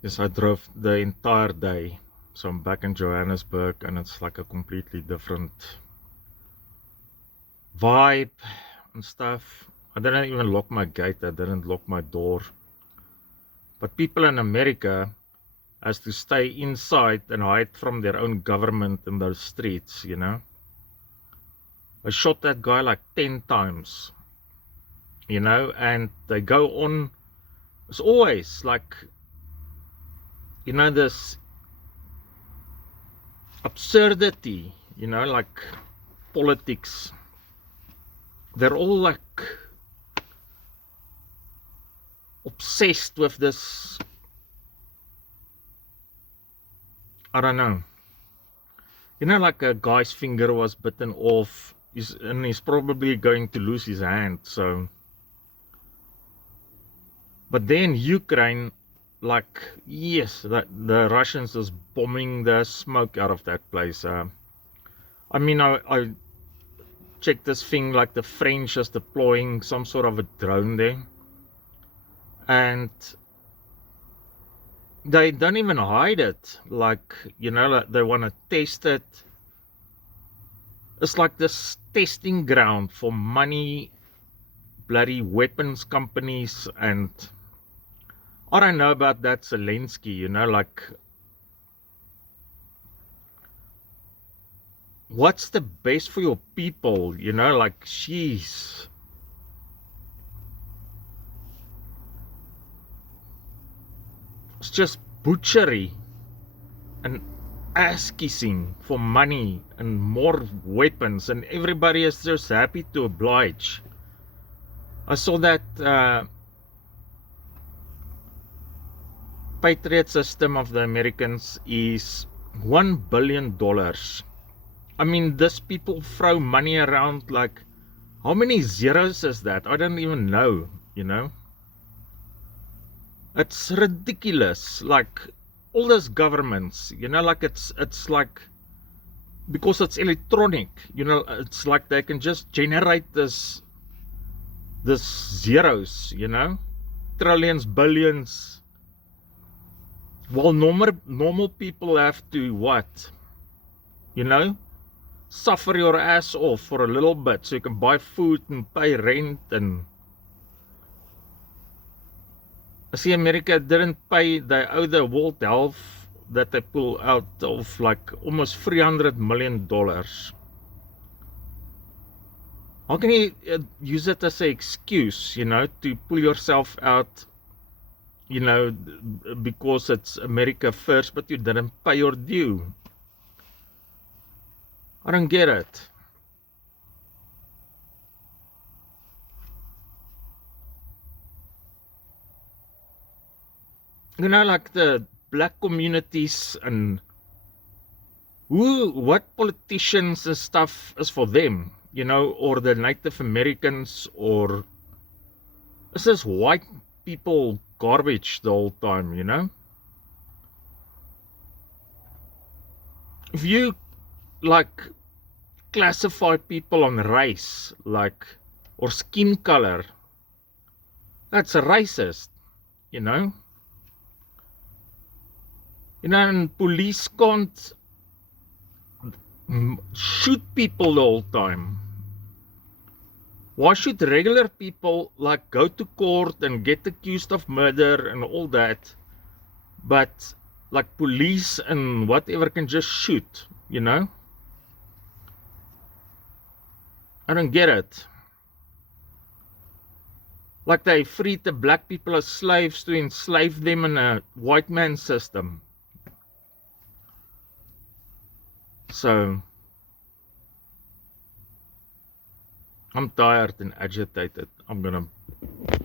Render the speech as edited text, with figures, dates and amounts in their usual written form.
Yes, I drove the entire day. So I'm back in Johannesburg and it's like a completely different vibe and stuff. I didn't even lock my gate, I didn't lock my door. But people in America has to stay inside and hide from their own government in those streets, you know. I shot that guy like 10 times, you know, and they go on. It's always like, you know, this absurdity, you know, like politics. They're all like obsessed with this. I don't know. You know, like a guy's finger was bitten off, and he's probably going to lose his hand. So, but then Ukraine, like, yes, the Russians is bombing the smoke out of that place. I mean, I checked this thing like the French is deploying some sort of a drone there, and they don't even hide it. Like, you know, like they want to test it. It's like this testing ground for money, bloody weapons companies, and I don't know about that Zelensky, you know, like what's the best for your people, you know, like jeez. It's just butchery and ass kissing for money and more weapons, and everybody is just happy to oblige. I saw that Patriot system of the Americans is $1 billion. I mean, these people throw money around like, how many zeros is that? I don't even know, you know? It's ridiculous. Like, all those governments, you know, like it's like, because it's electronic, you know, it's like they can just generate this zeros, you know? Trillions, billions. Well, normal people have to what? You know? Suffer your ass off for a little bit so you can buy food and pay rent. And I see America didn't pay, they owe the World Health that they pull out of like almost $300 million. How can you use it as an excuse, you know, to pull yourself out, you know, because it's America first, but you didn't pay your due? I don't get it. You know, like the black communities and what politicians and stuff is for them, you know, or the Native Americans, or is this white people garbage the whole time, you know? If you like classify people on race, like, or skin color, that's racist, you know? You know, and police can't shoot people the whole time. Why should regular people like go to court and get accused of murder and all that, but like police and whatever can just shoot, you know? I don't get it. Like they freed the black people as slaves to enslave them in a white man's system. So I'm tired and agitated. I'm gonna